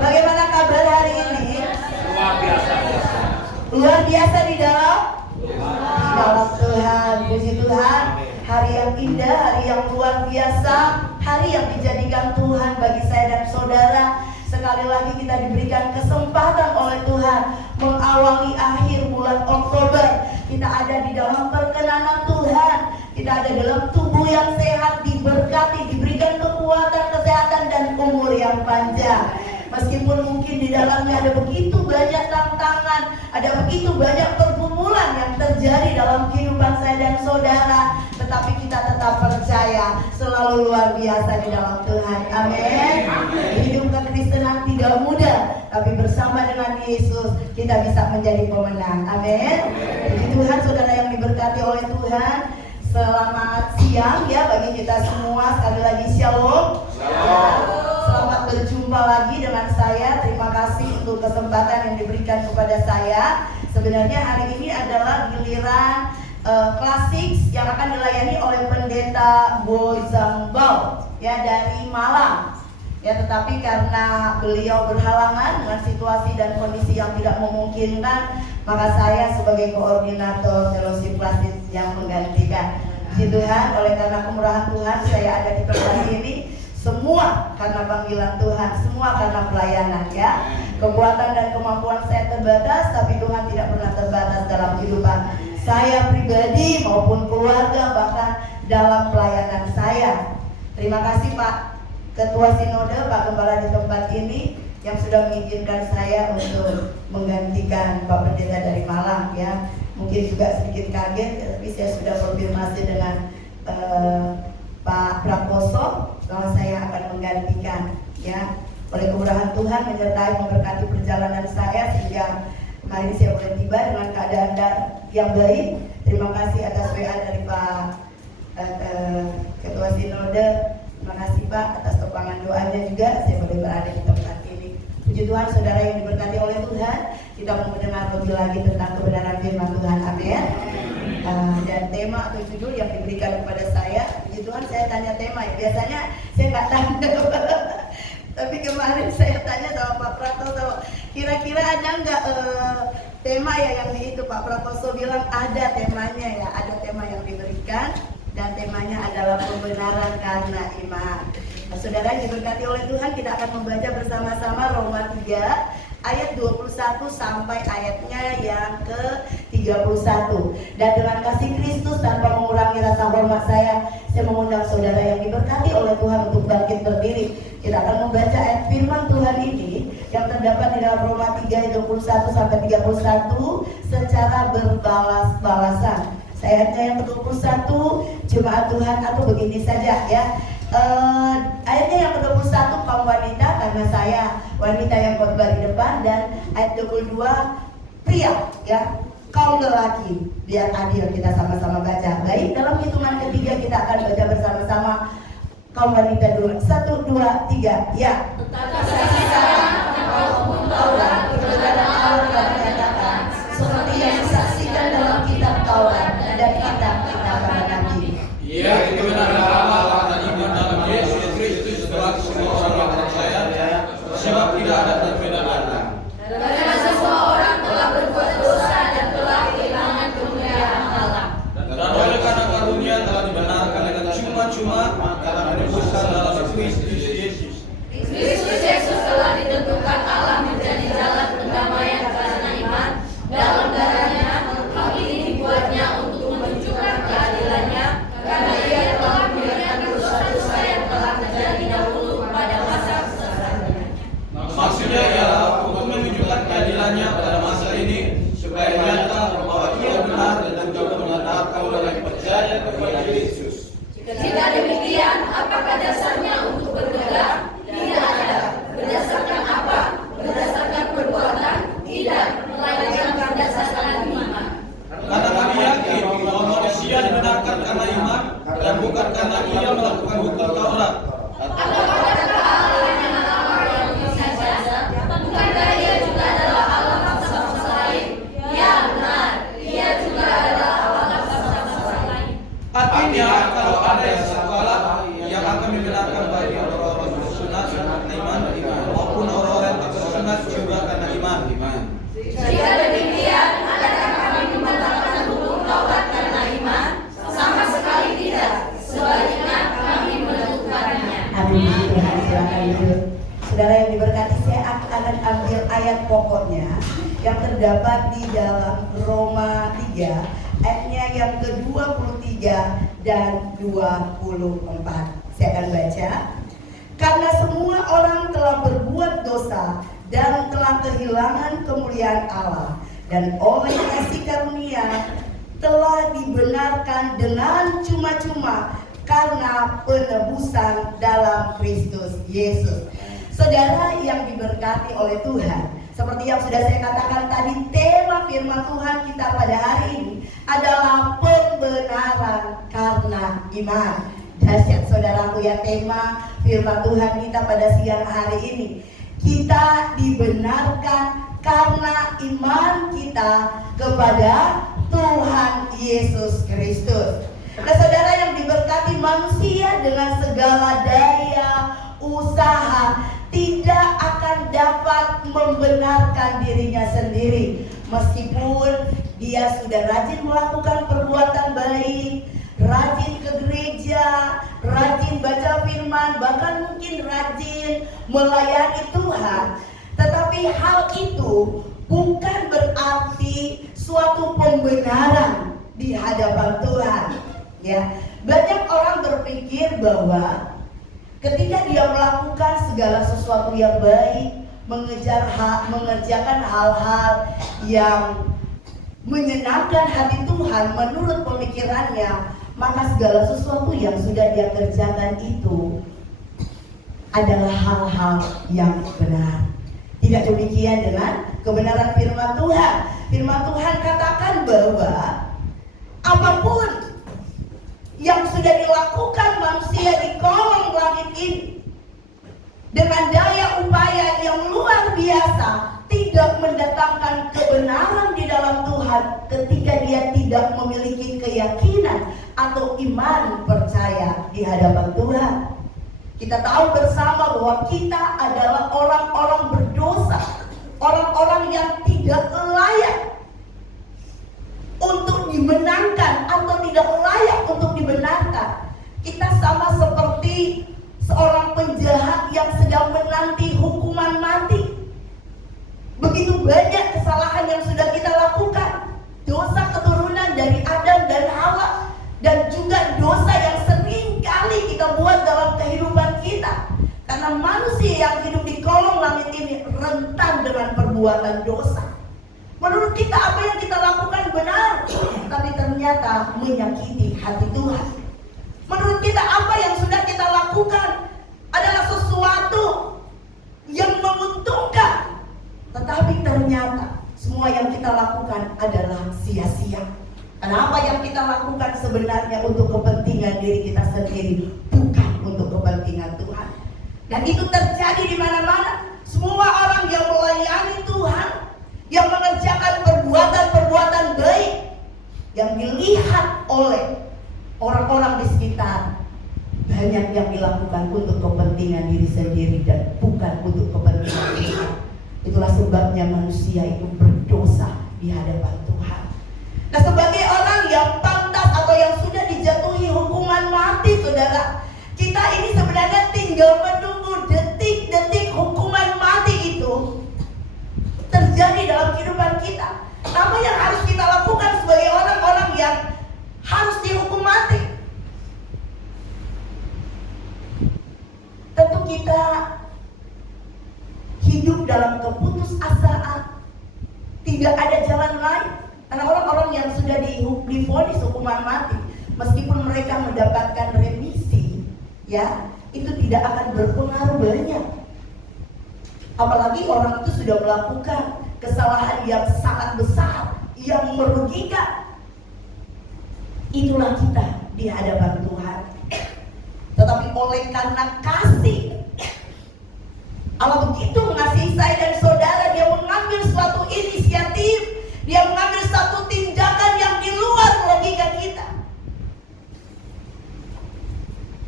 Bagaimana kabar hari ini? Luar biasa. Luar biasa di dalam Tuhan. Puji Tuhan. Hari yang indah, hari yang luar biasa, hari yang dijadikan Tuhan bagi saya dan saudara. Sekali lagi kita diberikan kesempatan oleh Tuhan mengawali akhir bulan Oktober. Kita ada di dalam perkenanan Tuhan. Kita ada dalam tubuh yang sehat, diberkati, diberikan kekuatan, kesehatan, dan umur yang panjang. Meskipun mungkin di dalamnya ada begitu banyak tantangan, ada begitu banyak pergumulan yang terjadi dalam kehidupan saya dan saudara, tetapi kita tetap percaya selalu luar biasa di dalam Tuhan. Amin. Hidup kekristenan tidak mudah, tapi bersama dengan Yesus kita bisa menjadi pemenang. Amin. Puji Tuhan, saudara yang diberkati oleh Tuhan. Selamat siang ya bagi kita semua. Sekali lagi shalom. Selamat berjumpa lagi dengan saya. Terima kasih untuk kesempatan yang diberikan kepada saya. Sebenarnya hari ini adalah giliran klasik yang akan dilayani oleh Pendeta Bozangbao ya dari Malang. Ya, tetapi karena beliau berhalangan dengan situasi dan kondisi yang tidak memungkinkan, maka saya sebagai koordinator fellowship klasik yang menggantikan. Puji Tuhan, oleh karena kemurahan Tuhan saya ada di tempat ini. Semua karena panggilan Tuhan, semua karena pelayanan ya. Kekuatan dan kemampuan saya terbatas, tapi Tuhan tidak pernah terbatas dalam kehidupan saya pribadi maupun keluarga, bahkan dalam pelayanan saya. Terima kasih Pak Ketua Sinode, Pak Gembala di tempat ini yang sudah mengizinkan saya untuk menggantikan Pak Pendeta dari Malang ya. Mungkin juga sedikit kaget, tapi saya sudah konfirmasi dengan Pak Prakoso bahwa saya akan menggantikan ya. Oleh kemurahan Tuhan menyertai memberkati perjalanan saya sehingga kemarin saya boleh tiba dengan keadaan yang baik. Terima kasih atas WA dari Pak Ketua Sinode. Terima kasih Pak atas topangan doanya juga saya boleh berada di tempat ini. Puji Tuhan, saudara yang diberkati oleh Tuhan, kita mau mendengar lebih lagi tentang kebenaran firman Tuhan. Amin. Dan tema atau judul yang diberikan kepada saya, puji Tuhan saya tanya tema ya. Biasanya saya nggak tanya, tapi kemarin saya tanya sama Pak Pratoso, kira-kira ada nggak tema ya yang di itu. Pak Pratoso bilang ada temanya ya, ada tema yang diberikan. Dan temanya adalah pembenaran karena iman. Nah, saudara yang diberkati oleh Tuhan, kita akan membaca bersama-sama Roma 3 ayat 21 sampai ayatnya yang ke-31. Dan dengan kasih Kristus tanpa mengurangi rasa hormat saya mengundang saudara yang diberkati oleh Tuhan untuk bangkit berdiri. Kita akan membaca ayat firman Tuhan ini yang terdapat di dalam Roma 3 ayat 21 sampai 31 secara berbalas-balasan. Ayatnya yang ke-21, jemaat Tuhan, atau begini saja ya. Ayatnya yang ke-21, kaum wanita, karena saya wanita yang khotbah di depan. Dan ayat 22, pria ya, kaum lelaki. Biar adil kita sama-sama baca. Baik, dalam hitungan ketiga kita akan baca bersama-sama. Kaum wanita dulu, 1, 2, 3 ya. Tetapi sekarang walaupun Taurat kebenaran Allah telah dinyatakan, seperti yang disaksikan dalam kitab Taurat dan kitab-kitab para nabi. Ia kebenaran Allah dan iman dalam Yesus Kristus telah semua orang percaya, sebab tidak ada perbedaan. Karena semua orang telah berbuat dosa dan telah kehilangan kemuliaan Allah. Dan oleh karena karunia telah dibenarkan dengan cuma-cuma karena penebusan dalam Kristus Yesus. Kristus Yesus telah ditentukan Allah menjadi jalan pendamaian karena iman dalam darahnya. Hal ini dibuatnya untuk menunjukkan keadilannya, karena Ia telah membiarkan dosa-dosa yang telah terjadi dahulu pada masa kesesatannya. Maksudnya ialah Saudara yang diberkati, saya akan ambil ayat pokoknya yang terdapat di dalam Roma 3 ayatnya yang ke-23 dan 24. Saya akan baca. Karena semua orang telah berbuat dosa dan telah kehilangan kemuliaan Allah, dan oleh kasih karunia telah dibenarkan dengan cuma-cuma karena penebusan dalam Kristus Yesus. Saudara yang diberkati oleh Tuhan, seperti yang sudah saya katakan tadi, tema firman Tuhan kita pada hari ini adalah pembenaran karena iman. Dahsyat saudaraku ya, tema firman Tuhan kita pada siang hari ini. Kita dibenarkan karena iman kita kepada Tuhan Yesus Kristus. Nah saudara yang diberkati, manusia dengan segala daya usaha tidak akan dapat membenarkan dirinya sendiri. Meskipun dia sudah rajin melakukan perbuatan baik, rajin ke gereja, rajin baca firman, bahkan mungkin rajin melayani Tuhan, tetapi hal itu bukan berarti suatu pembenaran di hadapan Tuhan. Ya, banyak orang berpikir bahwa ketika dia melakukan segala sesuatu yang baik, mengerjakan hal-hal yang menyenangkan hati Tuhan menurut pemikirannya, maka segala sesuatu yang sudah dia kerjakan itu adalah hal-hal yang benar. Tidak demikian dengan kebenaran firman Tuhan. Firman Tuhan katakan bahwa apapun yang sudah dilakukan manusia di kolong langit ini dengan daya upaya yang luar biasa, tidak mendatangkan kebenaran di dalam Tuhan ketika dia tidak memiliki keyakinan atau iman percaya di hadapan Tuhan. Kita tahu bersama bahwa kita adalah orang-orang berdosa, orang-orang yang tidak layak untuk dimenangkan atau tidak layak untuk dibenarkan. Kita sama seperti seorang penjahat yang sedang menanti hukuman mati. Begitu banyak kesalahan yang sudah kita lakukan, dosa keturunan dari Adam dan Hawa, dan juga dosa yang sering kali kita buat dalam kehidupan kita. Karena manusia yang hidup di kolong langit ini rentan dengan perbuatan dosa. Menurut kita apa yang kita lakukan benar, tapi ternyata menyakiti hati Tuhan. Menurut kita apa yang sudah kita lakukan adalah sesuatu yang menguntungkan, tetapi ternyata semua yang kita lakukan adalah sia-sia. Karena apa yang kita lakukan sebenarnya untuk kepentingan diri kita sendiri, bukan untuk kepentingan Tuhan. Dan itu terjadi di mana-mana. Semua orang yang melayani Tuhan, yang mengerjakan perbuatan-perbuatan baik, yang dilihat oleh orang-orang di sekitar, banyak yang dilakukan untuk kepentingan diri sendiri dan bukan untuk kepentingan Tuhan. Itulah sebabnya manusia itu berdosa di hadapan Tuhan. Nah, sebagai orang yang pantas atau yang sudah dijatuhi hukuman mati, saudara, kita ini sebenarnya tinggal menunggu detik-detik hukuman mati itu terjadi dalam kehidupan kita. Apa yang harus kita lakukan sebagai orang-orang yang harus dihukum mati? Tentu kita hidup dalam keputusasaan, tidak ada jalan lain. Karena orang-orang yang sudah divonis hukuman mati, meskipun mereka mendapatkan remisi, ya, itu tidak akan berpengaruh banyak. Apalagi orang itu sudah melakukan kesalahan yang sangat besar, yang merugikan. Itulah kita di hadapan Tuhan. Tetapi oleh karena kasih, Allah begitu mengasihi saya dan saudara, dia mengambil suatu inisiatif, dia mengambil satu tindakan yang di luar logika kita.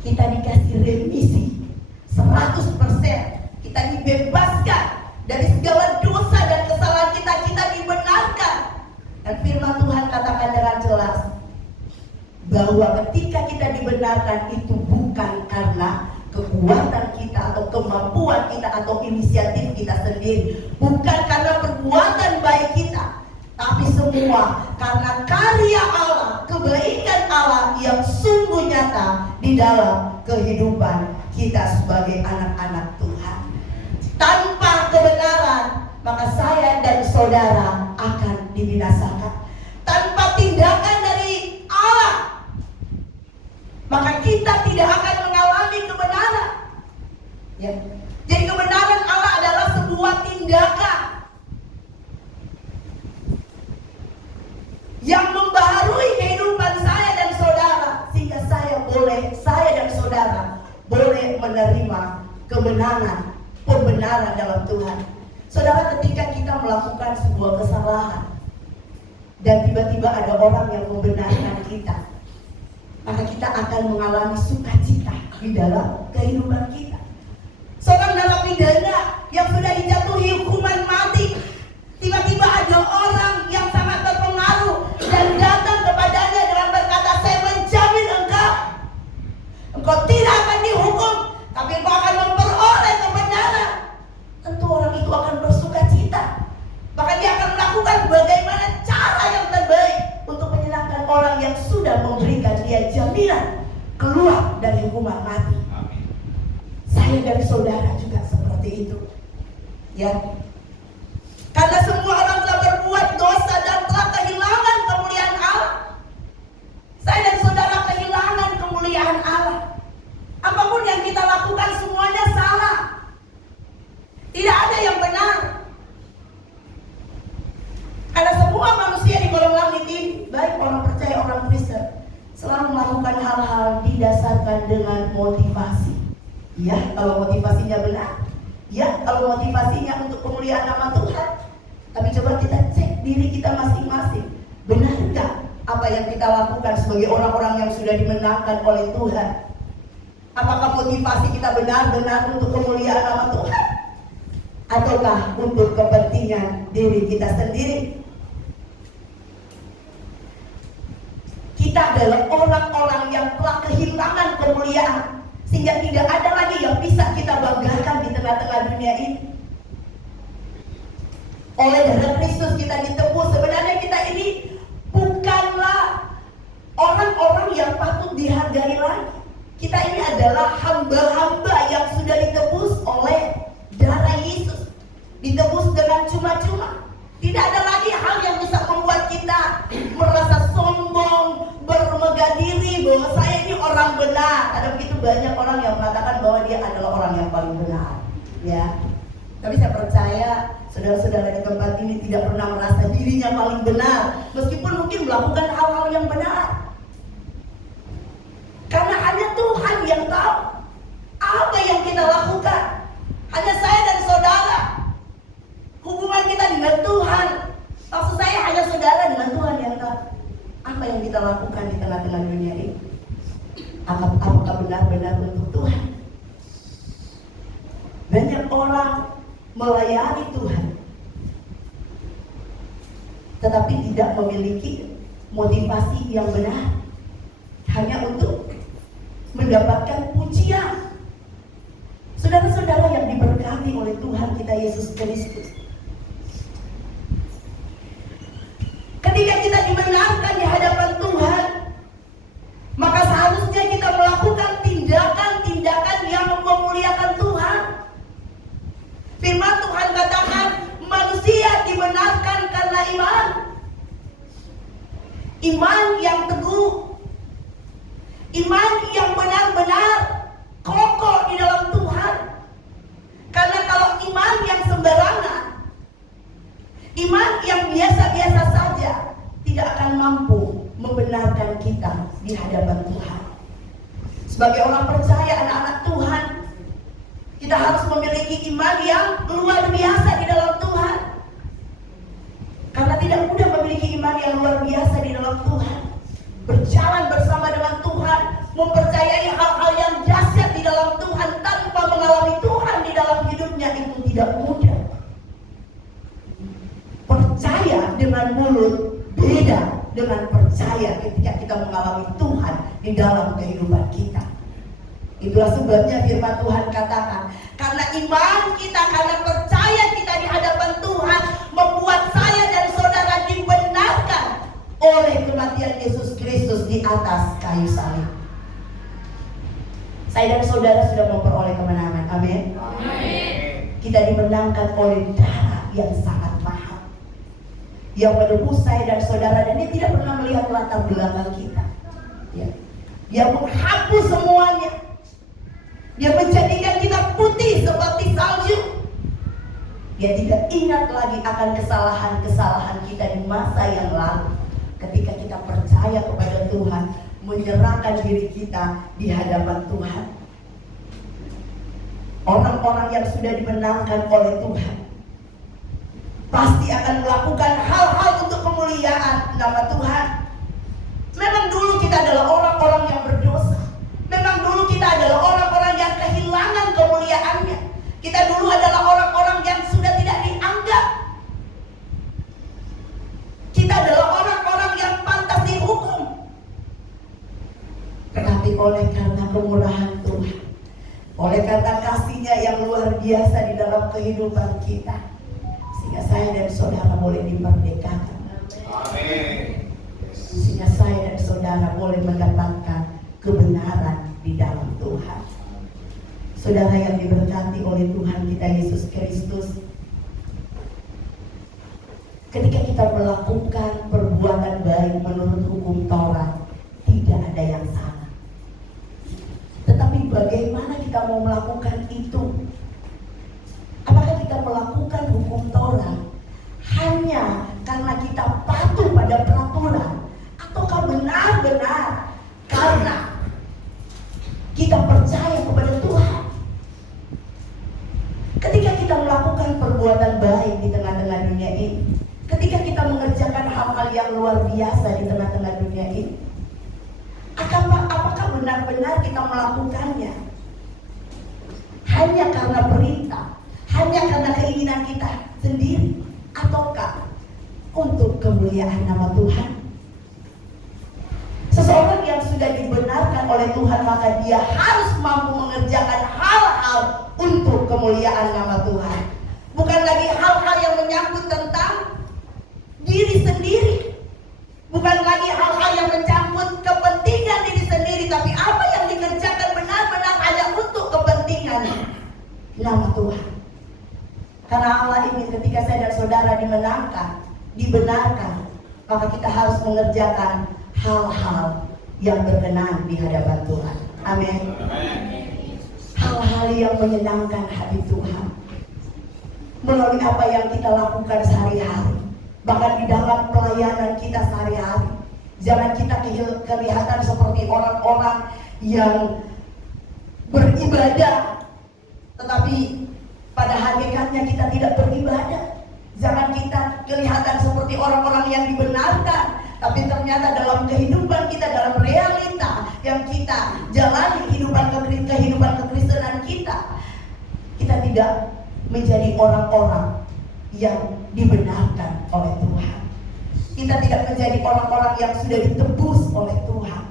Kita dikasih remisi 100%. Kita dibebaskan dari segala dosa dan kesalahan kita. Kita dibenarkan. Dan firman Tuhan katakan dengan jelas bahwa ketika kita dibenarkan itu bukan karena kekuatan kita atau kemampuan kita atau inisiatif kita sendiri, bukan karena perbuatan baik kita, tapi semua karena karya Allah, kebaikan Allah yang sungguh nyata di dalam kehidupan kita sebagai anak-anak Tuhan. Tanpa kebenaran, maka saya dan saudara akan dibinasakan. Tanpa tindakan dari Allah, maka kita tidak akan mengalami kebenaran. Ya. Jadi kebenaran Allah adalah sebuah tindakan yang membaharui kehidupan saya dan saudara, sehingga saya dan saudara boleh menerima kebenaran, pembenaran dalam Tuhan. Saudara, ketika kita melakukan sebuah kesalahan dan tiba-tiba ada orang yang membenarkan kita, maka kita akan mengalami sukacita di dalam kehidupan kita. Seorang narapidana yang sudah dijatuhi hukuman mati, tiba-tiba ada orang yang sangat terpengaruh dan datang kepadanya dengan berkata, "Saya menjamin engkau tidak akan dihukum, tapi engkau akan memperoleh kebenaran." Tentu orang itu akan bersukacita. Bahkan dia akan melakukan bagaimana cara yang terbaik untuk menyenangkan orang yang sudah memberikan dia jaminan keluar dari hukuman mati. Saya dan saudara juga seperti itu. Ya. Karena semua orang telah berbuat dosa dan telah kehilangan kemuliaan Allah. Saya dan saudara kehilangan kemuliaan Allah. Apapun yang kita lakukan semuanya salah. Tidak ada yang benar. Karena semua manusia di kolong langit ini, baik orang percaya, orang Kristen, selalu melakukan hal-hal didasarkan dengan motivasi. Ya, kalau motivasinya benar. Ya, kalau motivasinya untuk kemuliaan nama Tuhan. Tapi coba kita cek diri kita masing-masing. Benar enggak apa yang kita lakukan sebagai orang-orang yang sudah dimenangkan oleh Tuhan? Apakah motivasi kita benar-benar untuk kemuliaan nama Tuhan? Ataukah untuk kepentingan diri kita sendiri? Kita adalah orang-orang yang telah kehilangan kemuliaan, sehingga tidak ada lagi yang bisa kita banggakan di tengah-tengah dunia ini. Oleh darah Kristus kita ditebus. Sebenarnya kita ini bukanlah orang-orang yang patut dihargai lagi. Kita ini adalah hamba-hamba yang sudah ditebus oleh darah Yesus. Ditebus dengan cuma-cuma. Tidak ada lagi hal yang bisa membuat kita merasa sombong, bermegah diri bahwa saya ini orang benar. Ada begitu banyak orang yang mengatakan bahwa dia adalah orang yang paling benar. Ya. Tapi saya percaya saudara-saudara di tempat ini tidak pernah merasa dirinya paling benar, meskipun mungkin melakukan hal-hal yang benar. Karena hanya Tuhan yang tahu apa yang kita lakukan. Hanya saya dan saudara. Hubungan kita dengan Tuhan, maksud saya hanya saudara dengan Tuhan yang tahu apa yang kita lakukan di tengah-tengah dunia ini. Apakah benar-benar untuk Tuhan? Banyak orang melayani Tuhan, tetapi tidak memiliki motivasi yang benar, hanya untuk mendapatkan pujian. Saudara-saudara yang diberkati oleh Tuhan kita Yesus Kristus, ketika kita dibenarkan di hadapan Tuhan, maka seharusnya kita melakukan tindakan-tindakan yang memuliakan Tuhan. Firman Tuhan katakan, manusia dibenarkan karena iman. Iman yang teguh, iman yang benar-benar kokoh di dalam Tuhan. Karena kalau iman yang sembarangan, iman yang biasa-biasa saja, tidak akan mampu membenarkan kita di hadapan Tuhan. Sebagai orang percaya, anak-anak Tuhan, kita harus memiliki iman yang luar biasa di dalam Tuhan. Karena tidak mudah memiliki iman yang luar biasa di dalam Tuhan. Berjalan bersama dengan Tuhan, mempercayai hal-hal yang dahsyat di dalam Tuhan tanpa mengalami Tuhan di dalam hidupnya, itu tidak mudah. Percaya dengan mulut beda dengan percaya ketika kita mengalami Tuhan di dalam kehidupan kita. Itulah sebabnya firman Tuhan katakan, Karena iman kita, karena percaya kita di hadapan Tuhan, membuat saya dan saudara dibenarkan oleh kematian Yesus Kristus di atas kayu salib. Saya dan saudara sudah memperoleh kemenangan. Amin. Kita dimenangkan oleh darah yang sangat mahal, yang menebus saya dan saudara, dan dia tidak pernah melihat latar belakang kita. Dia menghapus semuanya. Dia menjadikan kita putih seperti salju. Dia tidak ingat lagi akan kesalahan-kesalahan kita di masa yang lalu. Ketika kita percaya kepada Tuhan, menyerahkan diri kita di hadapan Tuhan. Orang-orang yang sudah dimenangkan oleh Tuhan pasti akan melakukan hal-hal untuk kemuliaan nama Tuhan. Memang dulu kita adalah orang-orang yang berdosa. Memang dulu kita adalah orang-orang yang kehilangan kemuliaannya. Kita dulu adalah orang-orang yang sudah tidak dianggap. Kita adalah orang-orang yang pantas dihukum. Tetapi oleh karena kemurahan Tuhan, oleh karena kasih-Nya yang luar biasa di dalam kehidupan kita, sehingga saya dan saudara boleh dimerdekakan. Amin. Sehingga saya dan saudara boleh mendapatkan kebenaran di dalam Tuhan. Saudara yang diberkati oleh Tuhan kita Yesus Kristus, ketika kita melakukan perbuatan baik menurut hukum Taurat, tidak ada yang salah. Tetapi bagaimana kita mau melakukan itu? Apakah kita melakukan hukum Taurat hanya karena kita patuh pada peraturan, ataukah benar-benar karena kita percaya kepada Tuhan? Ketika kita melakukan perbuatan baik di tengah-tengah dunia ini, ketika kita mengerjakan hal-hal yang luar biasa di tengah-tengah dunia ini, apakah benar-benar kita melakukannya hanya karena perintah, hanya karena keinginan kita sendiri, ataukah untuk kemuliaan nama Tuhan? Seseorang yang sudah dibenarkan oleh Tuhan, maka dia harus mampu mengerjakan hal-hal untuk kemuliaan nama Tuhan. Bukan lagi hal-hal yang menyangkut tentang diri sendiri, bukan lagi hal-hal yang menyangkut kepentingan diri sendiri, tapi apa yang dikerjakan benar-benar hanya untuk kepentingan nama Tuhan. Karena Allah ingin ketika saya dan saudara dimenangkan, dibenarkan, maka kita harus mengerjakan hal-hal yang berkenan di hadapan Tuhan. Amin. Hal-hal yang menyenangkan hati Tuhan melalui apa yang kita lakukan sehari-hari, bahkan di dalam pelayanan kita sehari-hari. Jangan kita kelihatan seperti orang-orang yang beribadah, tetapi pada hakikatnya kita tidak beribadah. Jangan kita kelihatan seperti orang-orang yang dibenarkan, tapi ternyata dalam kehidupan kita, dalam realita yang kita jalani, kehidupan kekristenan kita, kita tidak menjadi orang-orang yang dibenarkan oleh Tuhan. Kita tidak menjadi orang-orang yang sudah ditebus oleh Tuhan.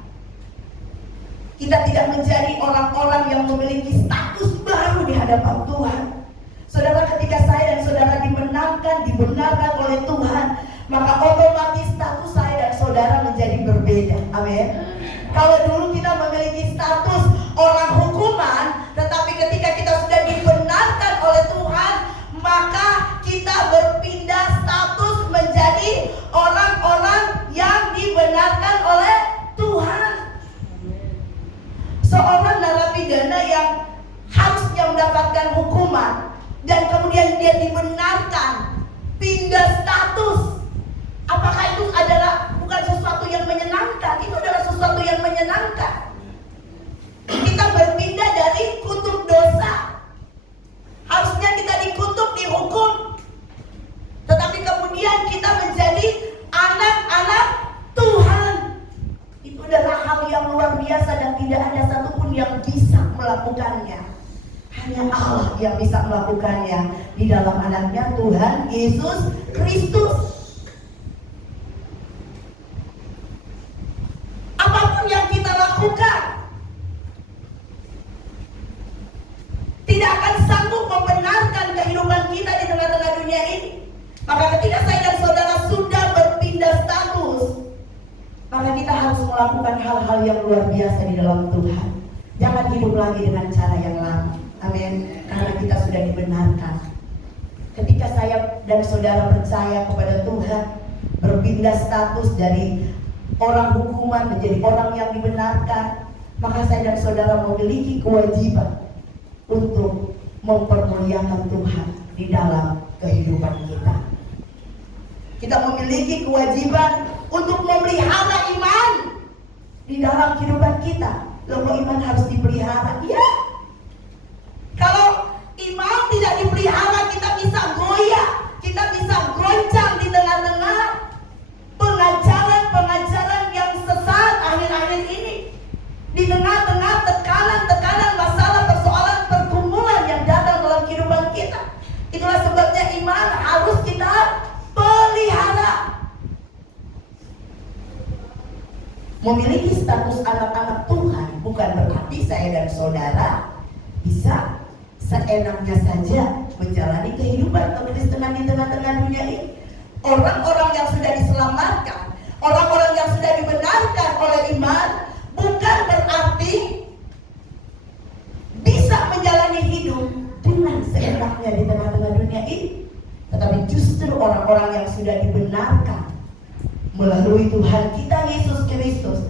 Kita tidak menjadi orang-orang yang memiliki status baru di hadapan Tuhan. Saudara, ketika saya dan saudara dimenangkan, dibenarkan oleh Tuhan, maka otomatis status saya dan saudara menjadi berbeda. Amin. Kalau dulu kita memiliki status orang hukuman, tetapi ketika kita sudah dibenarkan oleh Tuhan, maka kita berpindah status menjadi orang-orang yang dibenarkan oleh Tuhan. Seorang narapidana yang harusnya mendapatkan hukuman dan kemudian dia dibenarkan, pindah status. Apakah itu adalah bukan sesuatu yang menyenangkan? Itu adalah sesuatu yang menyenangkan. Kita berpindah dari kutub dosa. Harusnya kita dikutuk, dihukum, tetapi kemudian kita menjadi anak-anak Tuhan. Itu adalah hal yang luar biasa dan tidak ada satupun yang bisa melakukannya. Hanya Allah yang bisa melakukannya di dalam anaknya Tuhan Yesus Kristus. Apapun yang kita lakukan tidak akan sanggup melakukan hal-hal yang luar biasa di dalam Tuhan. Jangan hidup lagi dengan cara yang lama. Amin. Karena kita sudah dibenarkan. Ketika saya dan saudara percaya kepada Tuhan, berpindah status dari orang hukuman menjadi orang yang dibenarkan, maka saya dan saudara memiliki kewajiban untuk mempermuliakan Tuhan di dalam kehidupan kita. Kita memiliki kewajiban untuk memelihara iman di dalam kehidupan kita. Loh, iman harus dipelihara? Ya. Kalau iman tidak dipelihara, kita bisa goyah, kita bisa goncang di tengah-tengah pengajaran-pengajaran yang sesat akhir-akhir ini. Di tengah-tengah tekanan-tekanan, masalah, persoalan, pergumulan yang datang dalam kehidupan kita. Itulah sebabnya iman harus kita pelihara. Memiliki status anak-anak Tuhan bukan berarti saya dan saudara bisa seenaknya saja menjalani kehidupan kekristenan di tengah-tengah dunia ini. Orang-orang yang sudah diselamatkan, orang-orang yang sudah dibenarkan oleh iman, bukan berarti bisa menjalani hidup dengan seenaknya di tengah-tengah dunia ini. Tetapi justru orang-orang yang sudah dibenarkan melalui Tuhan kita Yesus Kristus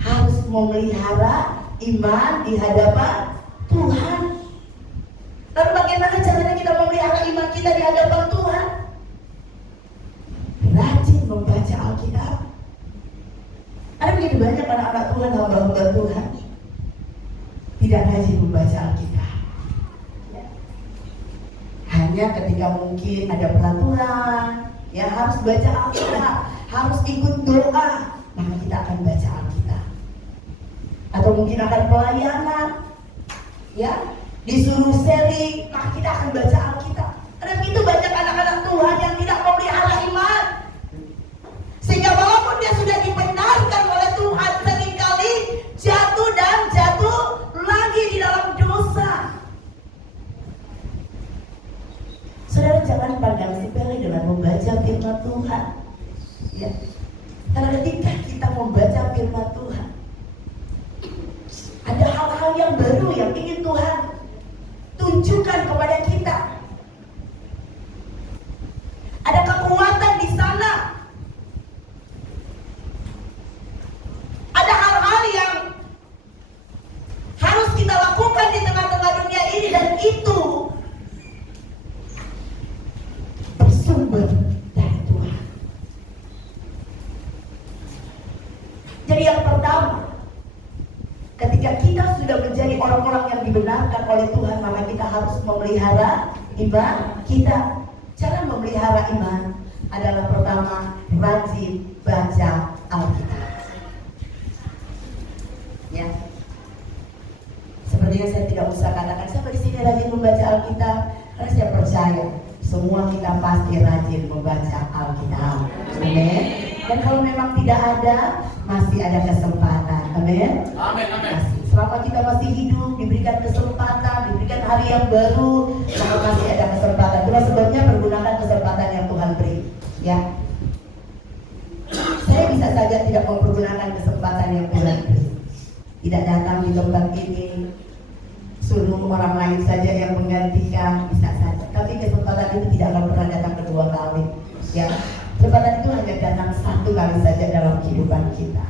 harus memelihara iman di hadapan Tuhan. Lalu bagaimana caranya kita memelihara iman kita di hadapan Tuhan? Rajin membaca Alkitab. Ada begitu banyak anak-anak Tuhan, hamba-hamba Tuhan tidak rajin membaca Alkitab. Hanya ketika mungkin ada peraturan, ya harus baca Alkitab, harus ikut doa, maka kita akan baca Alkitab. Atau mungkin akan pelayanan, ya disuruh sharing, maka kita akan baca Alkitab. Ada begitu banyak anak-anak Tuhan yang tidak memelihara iman, sehingga walaupun dia sudah dibenarkan oleh Tuhan, seringkali jatuh dan jatuh lagi di dalam dosa. Saudara, jangan pandang sepele dengan membaca firman Tuhan, ya. Karena ketika kita membaca firman Tuhan, ada hal-hal yang baru yang ingin Tuhan tunjukkan kepada kita. Ada kekuatan di sana. Ada hal-hal yang harus kita lakukan di tengah-tengah dunia ini, dan itu bersumber dari Tuhan. Jadi yang pertama, ketika kita sudah menjadi orang-orang yang dibenarkan oleh Tuhan, maka kita harus memelihara iman kita. Cara memelihara iman adalah pertama, rajin baca Alkitab. Ya. Sepertinya saya tidak usah katakan siapa di sini rajin membaca Alkitab, karena saya percaya semua kita pasti rajin membaca Alkitab. Amin. Dan kalau memang tidak ada, masih ada kesempatan. Amin. Amin, amin. Selama kita masih hidup, diberikan kesempatan, diberikan hari yang baru, maka masih ada kesempatan. Itulah sebabnya pergunakan kesempatan yang Tuhan beri. Ya. Saya bisa saja tidak mempergunakan kesempatan yang Tuhan beri. Tidak datang di tempat ini, suruh orang lain saja yang menggantikan, bisa saja. Tapi kesempatan itu tidak akan pernah datang kedua kali. Ya. Kesempatan itu hanya datang satu kali saja dalam kehidupan kita.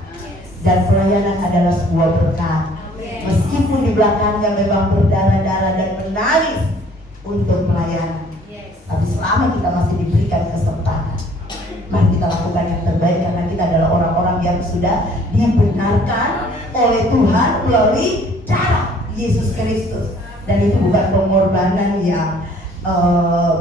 Dan pelayanan adalah sebuah berkat. Meskipun di belakangnya memang berdarah-darah dan menangis untuk pelayanan, tapi selama kita masih diberikan kesempatan, mari kita lakukan yang terbaik, karena kita adalah orang-orang yang sudah dibenarkan oleh Tuhan melalui cara Yesus Kristus. Dan itu bukan pengorbanan yang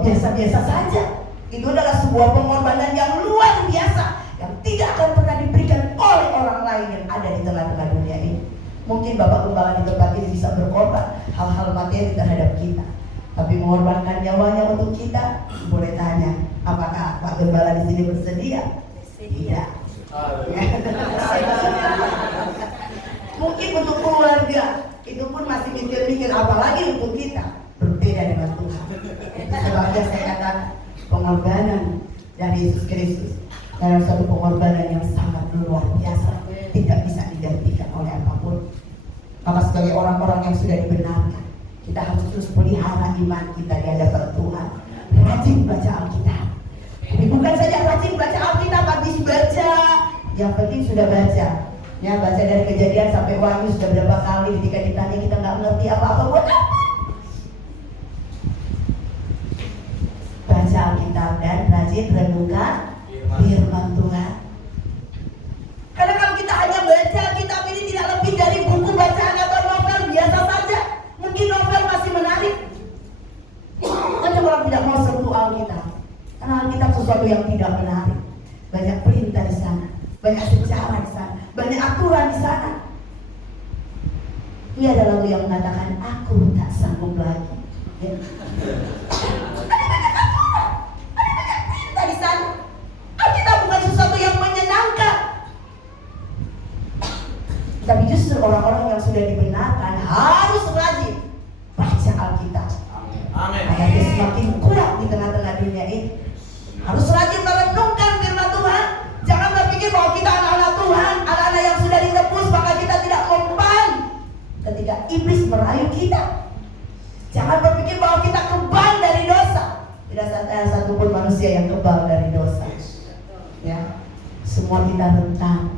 biasa-biasa saja. Itu adalah sebuah pengorbanan yang luar biasa, yang tidak akan pernah diberikan oleh orang lain yang ada di tengah-tengah dunia ini. Mungkin Bapak Gembala di tempat ini bisa berkorban hal-hal materi terhadap kita, tapi mengorbankan nyawanya untuk kita, boleh tanya, apakah Pak Gembala di sini bersedia? Tidak. Mungkin untuk keluarga itu pun masih mikir-mikir, apalagi untuk kita. Berbeda dengan Tuhan. Sebabnya saya katakan pengorbanan dari Yesus Kristus. Dalam satu pengorbanan yang sangat luar biasa, tidak bisa digantikan oleh apapun. Maka sebagai orang-orang yang sudah dibenarkan, kita harus terus pelihara iman kita di hadapan Tuhan. Rajin baca Alkitab. Tapi bukan saja rajin baca Alkitab, habis baca, yang penting sudah baca. Ya, baca dari Kejadian sampai Wahyu sudah berapa kali, ketika ditanya kita nggak ngerti apa-apa, buat apa? Baca Alkitab dan rajin renungkan firman Tuhan. Karena kalau kita hanya baca Alkitab ini tidak lebih dari buku bacaan atau novel biasa saja. Mungkin novel masih menarik. Banyak orang tidak mau sentuh Alkitab. Karena Alkitab sesuatu yang tidak menarik. Banyak perintah di sana, banyak sejarah di sana, banyak aturan di sana. Ia ada lagu yang mengatakan, aku tak sanggup lagi. Ya. Ada banyak aturan, ada banyak perintah di sana. Alkitab bukan sesuatu yang menyenangkan. Tapi justru orang-orang yang sudah dibenarkan harus rajin baca Alkitab. Amin. Agar dia semakin kuat di tengah-tengah dunia ini. Harus rajin merenungkan firman Tuhan. Jangan berpikir bahwa kita anak-anak Tuhan, anak-anak yang sudah ditebus, maka kita tidak mempan ketika iblis merayu kita. Jangan berpikir bahwa kita kebal dari dosa. Tidak ada satupun manusia yang kebal dari dosa. Ya, semua kita rentan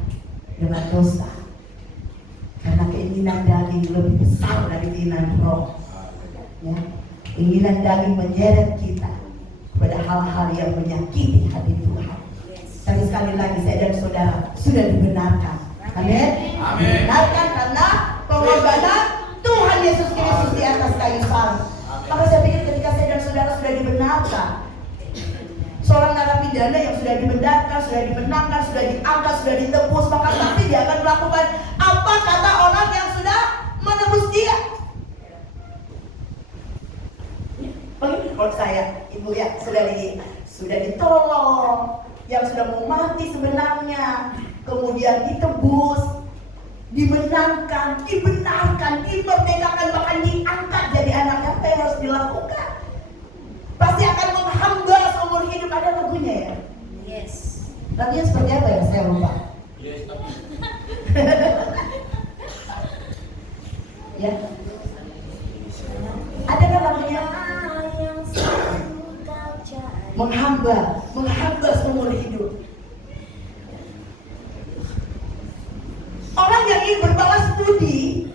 dengan dosa. Karena keinginan daging lebih besar dari keinginan roh. Ya, keinginan daging menyeret kita pada hal-hal yang menyakiti hati Tuhan. Tapi sekali lagi saya dan saudara sudah dibenarkan. Amin. Dibenarkan karena pengorbanan Tuhan Yesus Kristus di atas kayu salib. Maka saya pikir ketika saya dan saudara sudah dibenarkan, seorang narapidana yang sudah dibenarkan, sudah dimenangkan, sudah diangkat, sudah ditebus, maka nanti dia akan melakukan apa kata orang yang sudah menebus dia. Bagaimana kalau saya, ibu ya, sudah ditolong, yang sudah mau mati sebenarnya, kemudian ditebus, dimenangkan, dibenarkan, dimerdekakan, bahkan diangkat jadi anaknya, apa yang harus dilakukan? Pasti akan menghamba seumur hidup. Ada lagunya ya? Yes. Lagunya seperti apa ya? Saya lupa. Yes, Ya. Ada kan lagunya? Menghamba seumur hidup. Orang yang ingin berbalas budi,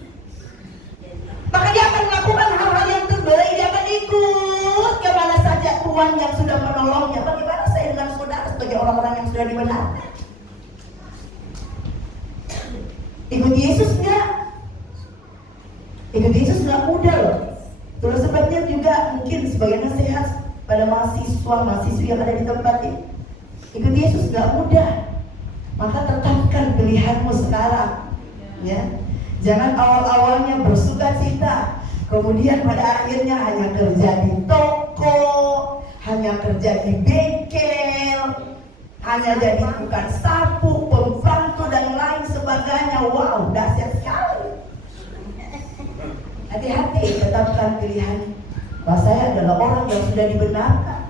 maka dia akan melakukan hal-hal yang terbaik. Dia akan ikut kemana saja Tuhan yang sudah menolongnya. Bagaimana saya dengan saudara sebagai orang-orang yang sudah dibenarkan? Ikut Yesus enggak? Ikut Yesus enggak mudah loh. Terus sebabnya juga mungkin sebagai nasihat pada mahasiswa-mahasiswi yang ada di tempat ini, ikut Yesus enggak mudah. Maka tetapkan pilihanmu sekarang, ya. Jangan awal-awalnya bersuka cita, kemudian pada akhirnya hanya kerja di toko, hanya kerja di bengkel, hanya jadi tukang sapu, pembantu dan lain sebagainya. Wow, dahsyat sekali. Hati-hati, tetapkan pilihan bahwa saya adalah orang yang sudah dibenarkan.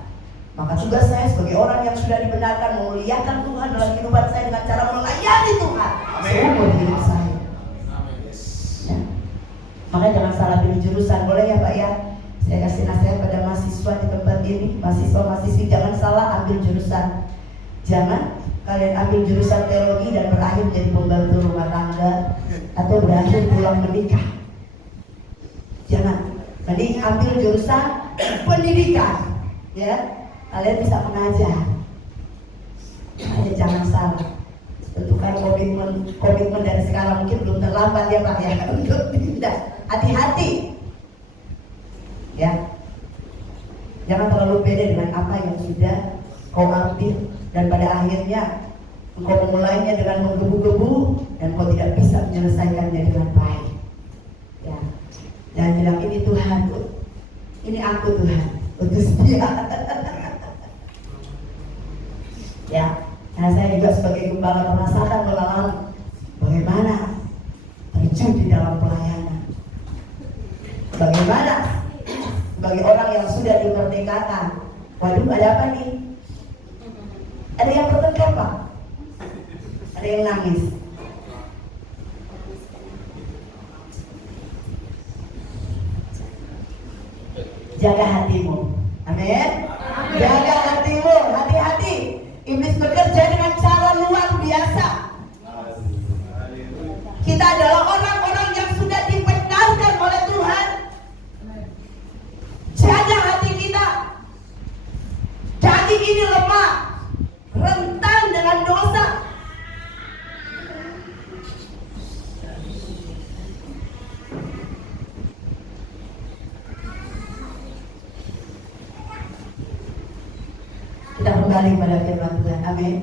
Maka tugas saya sebagai orang yang sudah dibenarkan memuliakan Tuhan dalam kehidupan saya dengan cara melayani Tuhan seumur hidup saya. Ya. Makanya jangan salah pilih jurusan, boleh ya Pak ya? Saya kasih nasihat pada mahasiswa di tempat ini, mahasiswa-mahasiswi, jangan salah ambil jurusan. Jangan kalian ambil jurusan teologi dan berakhir jadi pembantu rumah tangga atau berakhir pulang menikah. Jangan. Mending ambil jurusan pendidikan, ya. Kalian bisa mengajar. Makanya jangan salah. Tentukan komitmen dari sekarang, mungkin belum terlambat ya Pak ya untuk pindah. Hati-hati. Ya. Jangan terlalu pede dengan apa yang sudah kau ambil dan pada akhirnya engkau memulainya dengan menggebu-gebu dan kau tidak bisa menyelesaikannya dengan baik. Ya. Jangan bilang ini Tuhan, ini aku Tuhan, utus dia. Ya, karena saya juga sebagai gembala merasakan mengalami bagaimana terjun di dalam pelayanan. Bagaimana sebagai orang yang sudah dimerdekakan. Waduh, ada apa nih? Ada yang bertengkar Pak? Ada yang nangis? Jaga hatimu. Amin. Jaga hatimu, hati-hati. Iblis bekerja dengan cara luar biasa. Kita adalah orang-orang yang sudah dibenarkan oleh Tuhan. Jaga hati kita. Daging ini lemah, rentan dengan dosa. Kita kembali pada firman Tuhan. Amin.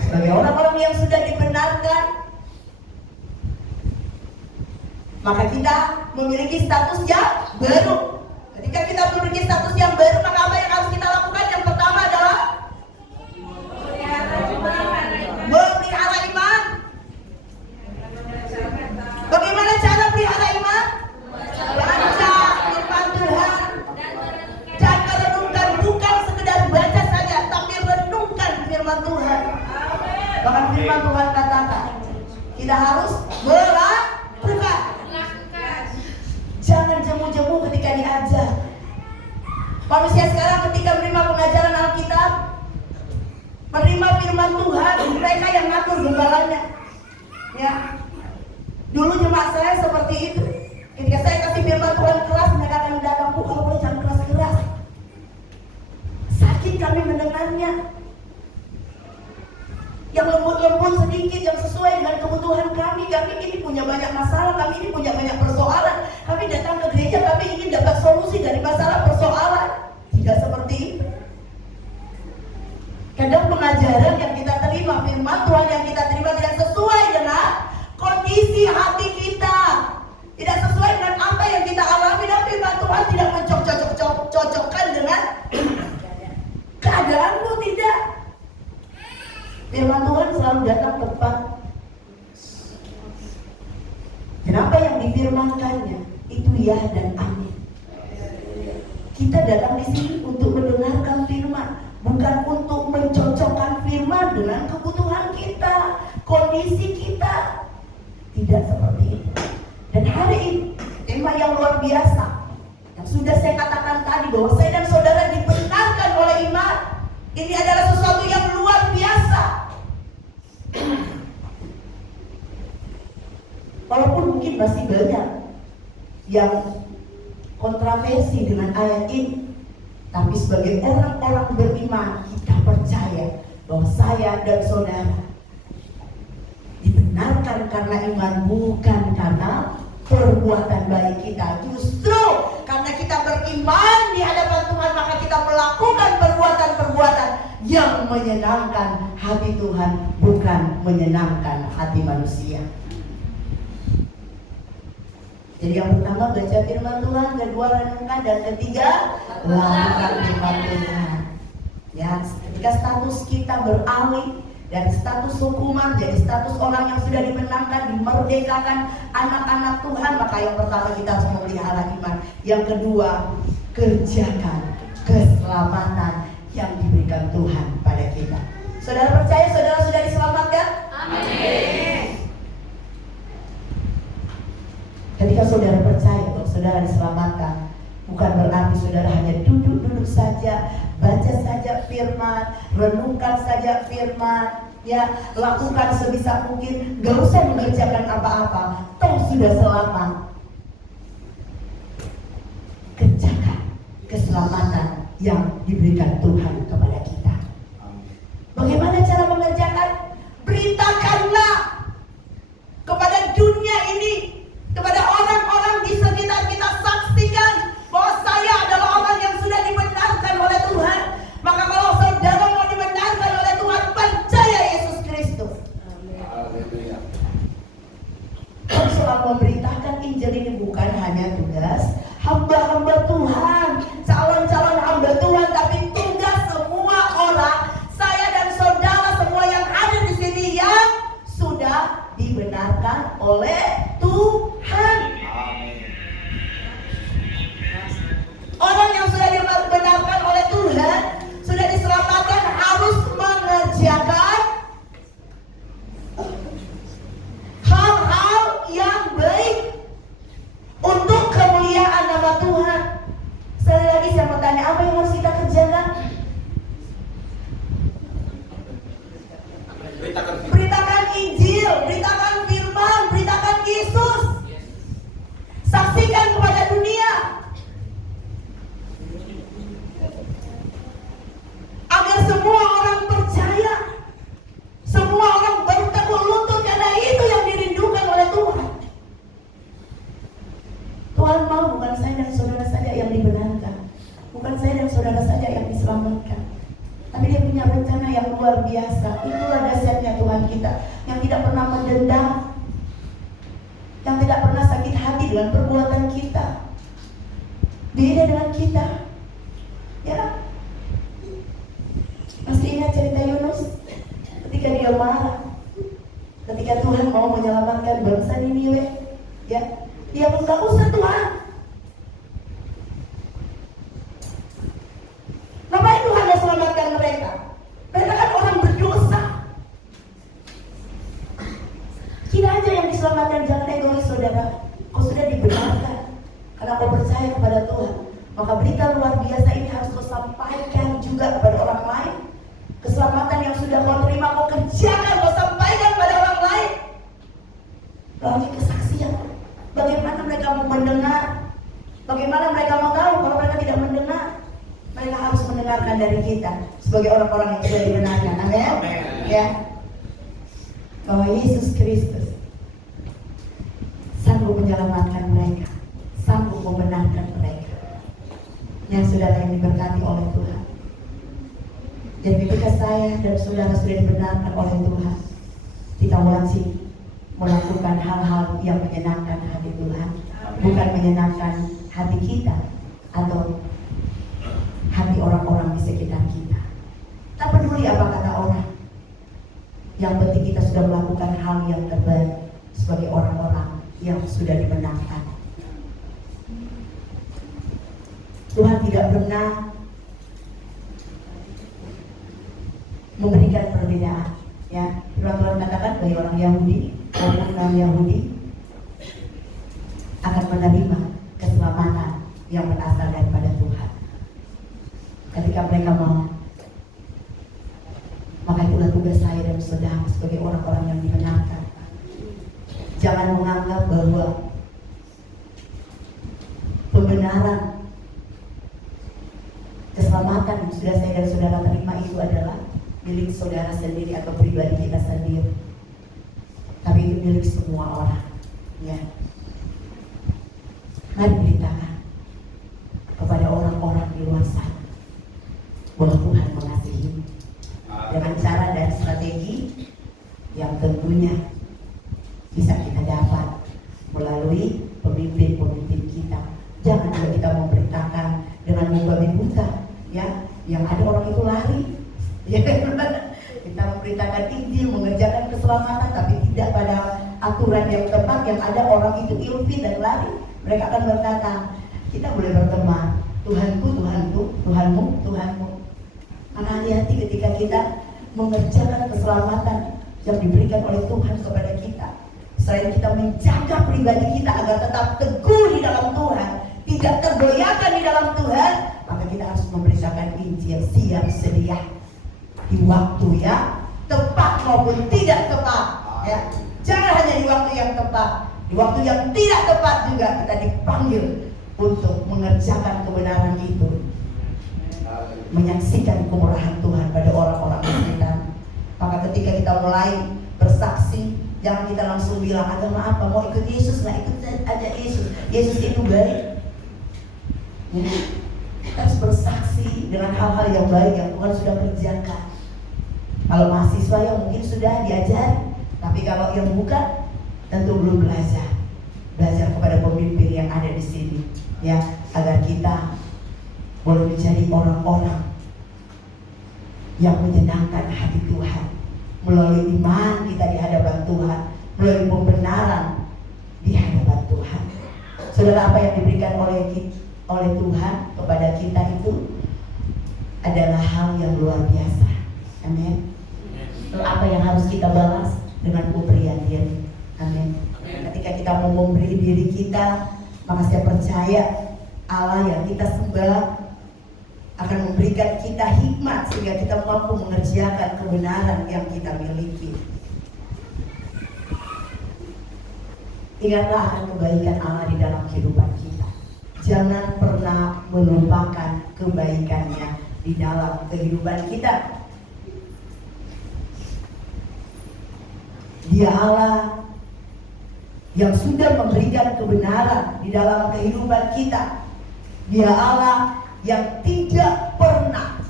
Sebagai orang-orang yang sudah dibenarkan, maka kita memiliki status yang baru. Ketika kita memiliki status yang baru, maka apa yang harus kita lakukan? Yang pertama adalah memelihara iman. Bagaimana cara pelihara iman? Baca firman Tuhan dan merenungkan, bukan sekedar baca saja, tapi renungkan firman Tuhan. Bahkan firman Tuhan katakan kita harus melakukan. Jangan jemu-jemu ketika diajar. Manusia sekarang ketika menerima pengajaran Alkitab, menerima firman Tuhan, mereka yang ngatur gembalanya. Ya, dulu jemaat saya seperti itu. Ketika saya kasih firman Tuhan keras, mereka akan datang, Bu, kalau boleh jangan keras-keras. Sakit kami mendengarnya. Yang lembut-lembut sedikit, yang sesuai dengan kebutuhan kami. Kami ini punya banyak masalah, kami ini punya banyak persoalan. Kami datang ke gereja, kami ingin dapat solusi dari masalah persoalan. Tidak seperti itu. Kadang pengajaran yang kita terima, firman Tuhan yang kita terima tidak sesuai dengan kondisi hati kita. Tidak sesuai dengan apa yang kita alami, dan firman Tuhan tidak mencocokkan dengan keadaanmu, tidak. Firman Tuhan selalu datang tepat. Dan apa yang difirmankannya itu ya dan amin. Kita datang di sini untuk mendengarkan firman, bukan untuk mencocokkan firman dengan kebutuhan kita, kondisi kita. Tidak seperti itu. Dan hari ini tema yang luar biasa yang sudah saya katakan tadi, bahwa saya dan saudara dibenarkan oleh iman. Ini adalah sesuatu yang luar biasa. Walaupun mungkin masih banyak yang kontroversi dengan ayat ini, tapi sebagai orang-orang beriman, kita percaya bahwa saya dan saudara dibenarkan karena iman, bukan karena perbuatan baik kita. Justru karena kita beriman di hadapan Tuhan, maka kita melakukan perbuatan-perbuatan yang menyenangkan hati Tuhan, bukan menyenangkan hati manusia. Jadi yang pertama baca firman Tuhan, kedua renungkan, dan ketiga lakukan firman Tuhan. Ya, ketika status kita beralih dari status hukuman jadi status orang yang sudah dimenangkan, dimerdekakan, anak-anak Tuhan, maka yang pertama kita harus memelihara iman. Yang kedua, kerjakan keselamatan yang diberikan Tuhan pada kita. Saudara percaya saudara sudah diselamatkan? Amin. Ketika saudara percaya bahwa saudara diselamatkan, bukan berarti saudara hanya duduk-duduk saja, baca saja firman, renungkan saja firman, ya, lakukan sebisa mungkin, gak usah mengerjakan apa-apa, toh sudah selamat. Kerjakan keselamatan yang diberikan Tuhan kepada kita. Bagaimana cara mengerjakan? Beritakanlah kepada dunia ini, kepada orang-orang di sekitar kita, saksikan bahwa saya adalah orang yang sudah dibenarkan oleh Tuhan. Maka kalau saudara mau dibenarkan oleh Tuhan, percaya Yesus Kristus. Haleluya. Soal memberitakan Injil ini bukan hanya tugas hamba-hamba Tuhan, calon-calon hamba Tuhan, tapi tugas punya rencana yang luar biasa. Itulah dahsyatnya Tuhan kita, yang tidak pernah mendendam, yang tidak pernah sakit hati dengan perbuatan kita. Beda dengan kita. Ya, masih ingat cerita Yunus ketika dia marah, ketika Tuhan mau menyelamatkan bangsa Niniwe, ya, dia enggak usah Tuhan. Ngapain Tuhan yang selamatkan mereka? Mereka kan orang berdosa. Kita aja yang diselamatkan, jangan egois saudara. Kau sudah dibenarkan karena kau percaya kepada Tuhan, maka berita luar biasa ini harus kau sampaikan juga kepada orang lain. Keselamatan yang sudah kau terima, kau kerjakan, kau sampaikan kepada orang lain melalui kesaksian. Bagaimana mereka mau mendengar? Bagaimana mereka mau tahu kalau mereka tidak mendengar? Mereka harus mendengarkan dari kita sebagai orang-orang yang sudah dibenarkan. Amin. Ya, bahwa Yesus Kristus sanggup menyelamatkan mereka, sanggup membenarkan mereka. Yang saudara yang diberkati oleh Tuhan. Dan ketika saya dan saudara sudah dibenarkan oleh Tuhan, kita wajib melakukan hal-hal yang menyenangkan hati Tuhan, bukan menyenangkan hati kita atau hati orang-orang di sekitar kita. Tak peduli apa kata orang. Yang penting kita sudah melakukan hal yang terbaik sebagai orang-orang yang sudah dibenarkan. Tuhan tidak pernah memberikan perbedaan. Ya, Tuhan katakan bagi orang Yahudi maupun non-Yahudi akan menerima keselamatan yang berasal daripada Tuhan. Ketika mereka mau, maka itulah tugas saya dan saudara sebagai orang-orang yang dibenarkan. Jangan menganggap bahwa pembenaran, keselamatan yang sudah saya dan saudara terima itu adalah milik saudara sendiri atau pribadi kita sendiri, tapi itu milik semua orang. Ya, mari beritakan kepada orang-orang di luar sana bahwa Tuhan mengasihi dengan cara dan strategi yang tentunya bisa kita dapat melalui pemimpin-pemimpin kita. Jangan juga kita memberitakan dengan membabi buta, ya, yang ada orang itu lari. Ya, kita memberitakan Injil, mengerjakan keselamatan, tapi tidak pada aturan yang tepat, yang ada orang itu ilfil dan lari. Mereka akan berkata, kita boleh berteman, Tuhanku, Tuhanku, Tuhanmu, Tuhanmu. Maka hati-hati ketika kita mengerjakan keselamatan yang diberikan oleh Tuhan kepada kita. Selain kita menjaga pribadi kita agar tetap teguh di dalam Tuhan, tidak tergoyahkan di dalam Tuhan, maka kita harus memberitakan Injil siap sedia di waktu yang tepat maupun tidak tepat. Ya, jangan hanya di waktu yang tepat, di waktu yang tidak tepat juga kita dipanggil untuk mengerjakan kebenaran itu, menyaksikan kemurahan Tuhan pada orang-orang sekitar. Maka ketika kita mulai bersaksi, jangan kita langsung bilang agama apa, mau ikut Yesus, nggak ikut aja Yesus. Yesus itu baik. Ya, kita harus bersaksi dengan hal-hal yang baik yang Tuhan sudah kerjakan. Kalau mahasiswa yang mungkin sudah diajar, tapi kalau yang bukan tentu belum belajar kepada pemimpin yang ada di sini, ya, agar kita boleh menjadi orang-orang yang menyenangkan hati Tuhan melalui iman kita di hadapan Tuhan, melalui pembenaran di hadapan Tuhan. Saudara, apa yang diberikan oleh Tuhan kepada kita itu adalah hal yang luar biasa. Amin. Apa yang harus kita balas dengan pemberian diri. Amin. Ketika kita mau memberi diri kita, maka saya percaya Allah yang kita sembah akan memberikan kita hikmat sehingga kita mampu mengerjakan kebenaran yang kita miliki. Ingatlah akan kebaikan Allah di dalam kehidupan kita. Jangan pernah melupakan kebaikannya di dalam kehidupan kita. Dia Allah yang sudah memberikan kebenaran di dalam kehidupan kita. Dia Allah yang tidak pernah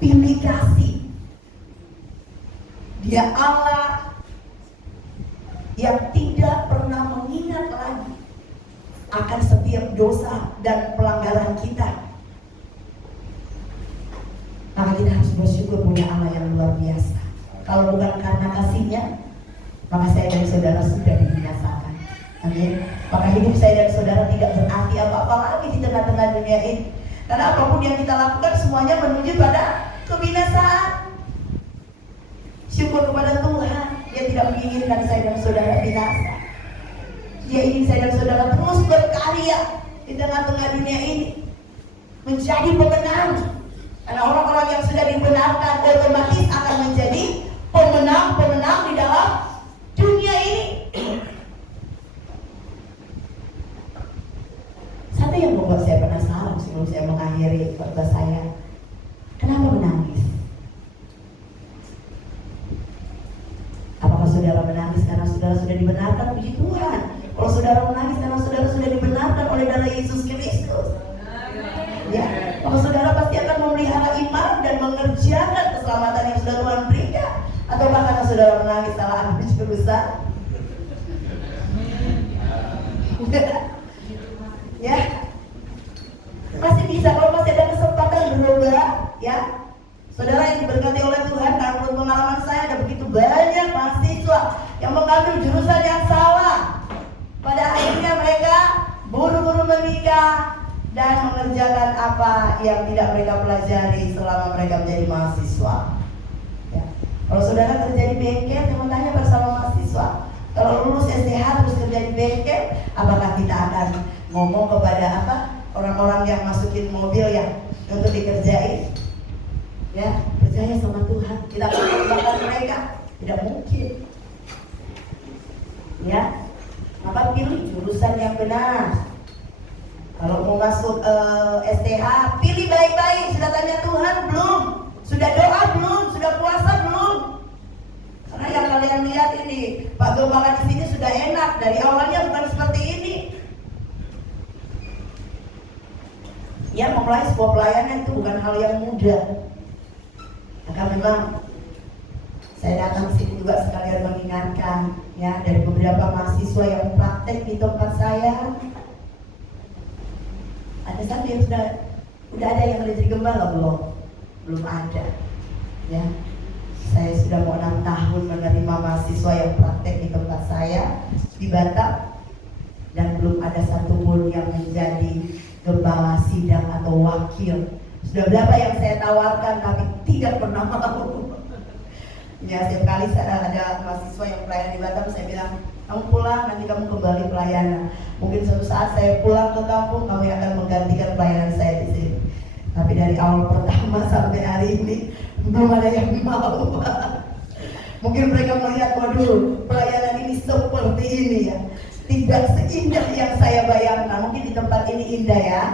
pilih kasih. Dia Allah yang tidak pernah mengingat lagi akan setiap dosa dan pelanggaran kita. Maka kita harus bersyukur punya Allah yang luar biasa. Kalau bukan karena kasih-Nya, maka saya dan saudara sudah dibinasakan. Amin. Maka hidup saya dan saudara tidak berarti apa-apa lagi di tengah-tengah dunia ini. Karena apapun yang kita lakukan semuanya menuju pada kebinasaan. Syukur kepada Tuhan, Dia tidak menginginkan saya dan saudara binasa. Dia ingin saya dan saudara terus berkarya di tengah-tengah dunia ini, menjadi pemenang. Karena orang-orang yang sudah dibenarkan otomatis akan menjadi pemenang-pemenang di dalam dunia ini. Satu yang membuat saya penasaran sebelum saya mengakhiri khotbah saya, kenapa menangis? Apakah saudara menangis karena saudara sudah dibenarkan? Puji Tuhan. Kalau saudara menangis karena saudara sudah dibenarkan oleh darah Yesus Kristus, ya, maka saudara pasti akan memelihara iman dan mengerjakan keselamatan yang sudah Tuhan berikan. Atau karena saudara menangis salah ambil jurusan, ya, masih bisa. Kalau masih ada kesempatan berubah, ya, saudara yang diberkati oleh Tuhan. Karena menurut pengalaman saya ada begitu banyak mahasiswa yang mengambil jurusan yang salah. Pada akhirnya mereka buru-buru menikah dan mengerjakan apa yang tidak mereka pelajari selama mereka menjadi mahasiswa. Ya. Kalau saudara kerja di bengkel, saya mau tanya bersama mahasiswa, kalau lulus STH terus kerja di bengkel, apakah kita akan ngomong kepada orang-orang yang masukin mobil yang untuk dikerjain? Ya, percaya sama Tuhan, kita akan membakar mereka? Tidak mungkin. Ya, maka pilih jurusan yang benar. Kalau mau masuk STH, pilih baik-baik. Sudah tanya Tuhan belum? Sudah doa belum? Sudah puasa belum? Karena yang kalian lihat ini, Pak Gembala di sini sudah enak. Dari awalnya bukan seperti ini. Ya, memulai sebuah pelayanan itu bukan hal yang mudah. Maka memang saya datang sini juga sekalian mengingatkan, ya, dari beberapa mahasiswa yang praktek di tempat saya. Ada satu yang udah ada yang jadi gembala belum ada, ya. Saya sudah mau 6 tahun menerima mahasiswa yang praktek di tempat saya di Batam, dan belum ada satupun yang menjadi gembala sidang atau wakil. Sudah berapa yang saya tawarkan tapi tidak pernah mau. Ya, setiap kali saya ada mahasiswa yang pelayanan di Batam, saya bilang, kamu pulang, nanti kamu kembali pelayanan. Mungkin suatu saat saya pulang ke kampung, kamu yang akan menggantikan pelayanan saya di sini. Tapi dari awal pertama sampai hari ini belum ada yang mau. Mungkin mereka melihat, waduh, pelayanan ini seperti ini ya, tidak seindah yang saya bayangkan. Mungkin di tempat ini indah ya.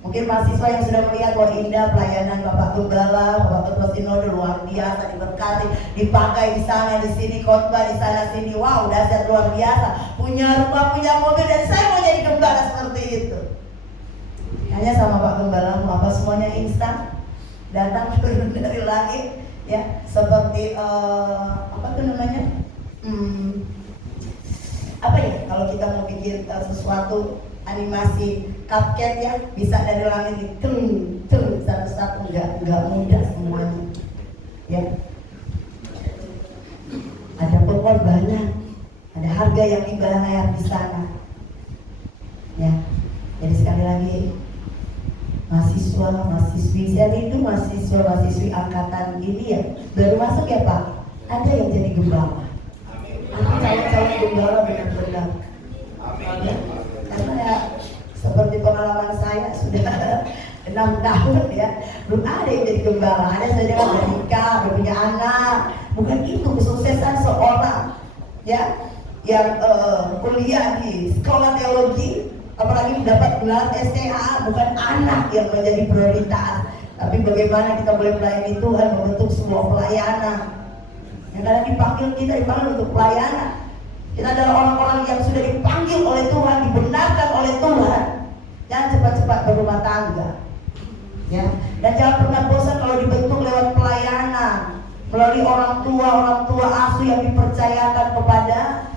Mungkin mahasiswa yang sudah melihat, wah indah pelayanan Bapak Gembala, Bapak Ketua Sinode luar biasa, diberkati, dipakai di sana, di sini, khotbah di sana sini, wow, dahsyat luar biasa, punya rumah, punya mobil, dan saya mau jadi gembala seperti itu. Hanya sama Pak Gembala, apa semuanya instan, datang turun dari langit, ya, seperti apa tuh namanya? Apa ya? Kalau kita mau bikin sesuatu animasi cupcake ya, bisa dari langit satu-satu, nggak mudah semuanya, ya. Ada pengorbanan, ada harga yang dibayar di sana, ya. Jadi sekali lagi, mahasiswi saya itu mahasiswi angkatan ini ya, baru masuk ya Pak, ada yang jadi gembala. Calon gembala benar-benar. Ya. Karena ya seperti pengalaman saya sudah 6 tahun ya, belum ada yang jadi gembala. Ada saja yang udah nikah, udah punya anak. Bukan itu kesuksesan seorang ya yang kuliah di sekolah teologi, apalagi mendapat gelar STH, bukan anak yang menjadi prioritas, tapi bagaimana kita boleh melayani Tuhan, membentuk sebuah pelayanan. Yang kadang dipanggil untuk pelayanan. Kita adalah orang-orang yang sudah dipanggil oleh Tuhan, dibenarkan oleh Tuhan. Jangan cepat-cepat berumah tangga, ya. Dan jangan pernah bosan kalau dibentuk lewat melalui orang tua asuh yang dipercayakan kepada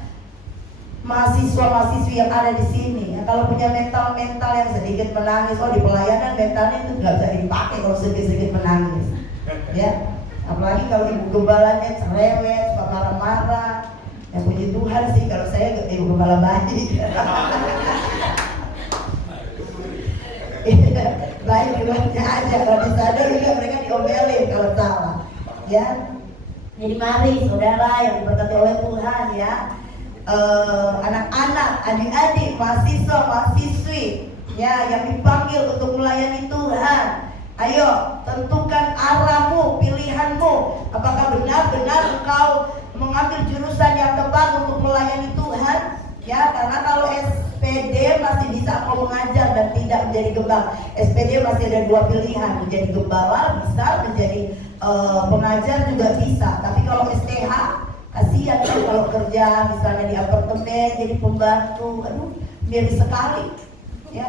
mahasiswa-mahasiswi yang ada di sini. Ya, kalau punya mental yang sedikit menangis, di pelayanan mentalnya itu nggak bisa dipakai kalau sedikit menangis. Ya, apalagi kalau ibu gembalanya cerewet, suka marah-marah. Ya puji Tuhan sih kalau saya nggak ibu gembala bayi. Baik di luarnya aja, kalau di sana juga mereka diomelin kalau salah. Ya, jadi mari saudara yang diberkati oleh Tuhan ya. Anak-anak, adik-adik, mahasiswa, mahasiswi ya yang dipanggil untuk melayani Tuhan. Ayo tentukan arahmu, pilihanmu. Apakah benar-benar engkau mengambil jurusan yang tepat untuk melayani Tuhan? Ya, karena kalau SPD masih bisa engkau mengajar dan tidak menjadi gembala. SPD masih ada dua pilihan, menjadi gembala bisa, menjadi pengajar juga bisa. Tapi kalau STH kasihan kan kalau kerja misalnya di apartemen jadi pembantu, miris sekali. Ya,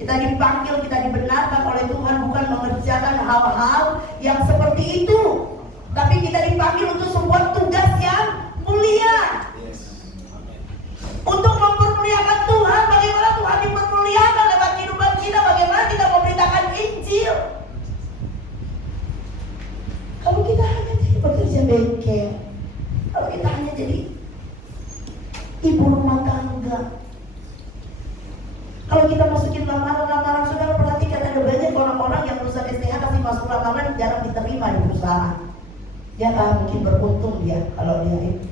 kita dipanggil, kita dibenarkan oleh Tuhan bukan mengerjakan hal-hal yang seperti itu, tapi kita dipanggil untuk sebuah tugas yang mulia, untuk mempermuliakan Tuhan. Bagaimana Tuhan dipermuliakan lewat kehidupan kita, bagaimana kita memberitakan Injil. Kalau kita hanya jadi pekerja bengkel, kalau kita hanya jadi ibu rumah tangga, kalau kita masukin lamaran, saudara perhatikan ada banyak orang-orang yang lulusan STH kasih masuk lamaran jarang diterima di perusahaan. Ya mungkin beruntung dia kalau dia itu.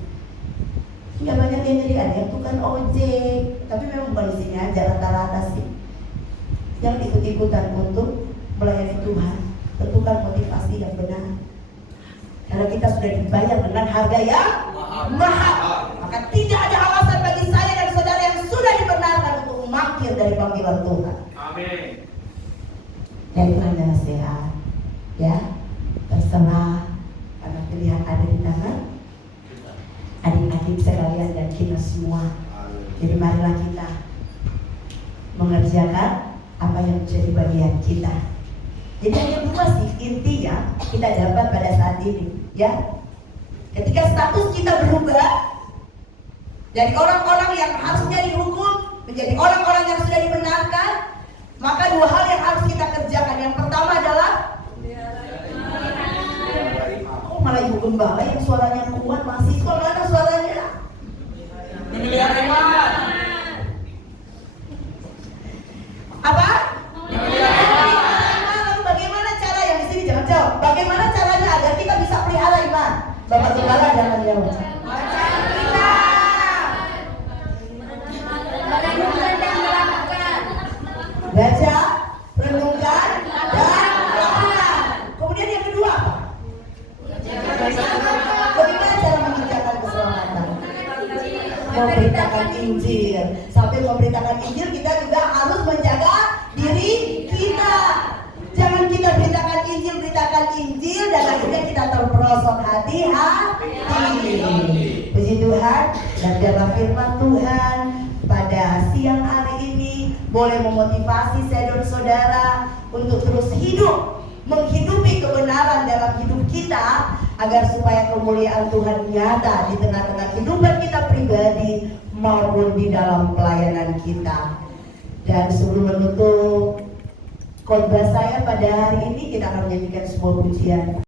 Nggak banyak yang jadi, ada yang tukang ojek, tapi memang bukan di sini aja, rata-rata sih. Yang ikut-ikutan untuk melayani Tuhan, tentukan motivasi yang benar. Karena kita sudah dibayar dengan harga yang mahal, maka tidak ada alasan bagi saya dan saudara yang sudah dibenarkan untuk mangkir dari panggilan Tuhan. Amin. Ya itu hanya nasihat, ya terserah, karena pilihan ada di tangan adik-adik sekalian dan kita semua. Jadi marilah kita mengerjakan apa yang menjadi bagian kita. Jadi hanya dua sih intinya kita dapat pada saat ini, ya. Ketika status kita berubah dari orang-orang yang harusnya dihukum menjadi orang-orang yang sudah dibenarkan, maka dua hal yang harus kita kerjakan. Yang pertama adalah malah ibu gembala yang suaranya kuat, mahasiswa mana suaranya? Memelihara iman. Apa? Memelihara iman. Lalu bagaimana cara yang di sini jangan jawab. Bagaimana caranya agar kita bisa pelihara iman? Bapak gembala jangan jawab. Baca, renungkan, dan doakan. Kemudian yang kedua apa? Bagaimana cara mengerjakan keselamatan? Memberitakan Injil. Sambil memberitakan Injil kita juga harus menjaga diri kita. Jangan kita beritakan Injil dan akhirnya kita terperosok hati. Puji Tuhan, dan biarlah firman Tuhan pada siang hari ini boleh memotivasi saya dan saudara untuk terus hidup, menghidupi kebenaran dalam hidup kita, agar supaya kemuliaan Tuhan nyata di tengah-tengah kehidupan kita pribadi maupun di dalam pelayanan kita. Dan sebelum menutup khotbah saya pada hari ini, kita akan menyanyikan sebuah pujian.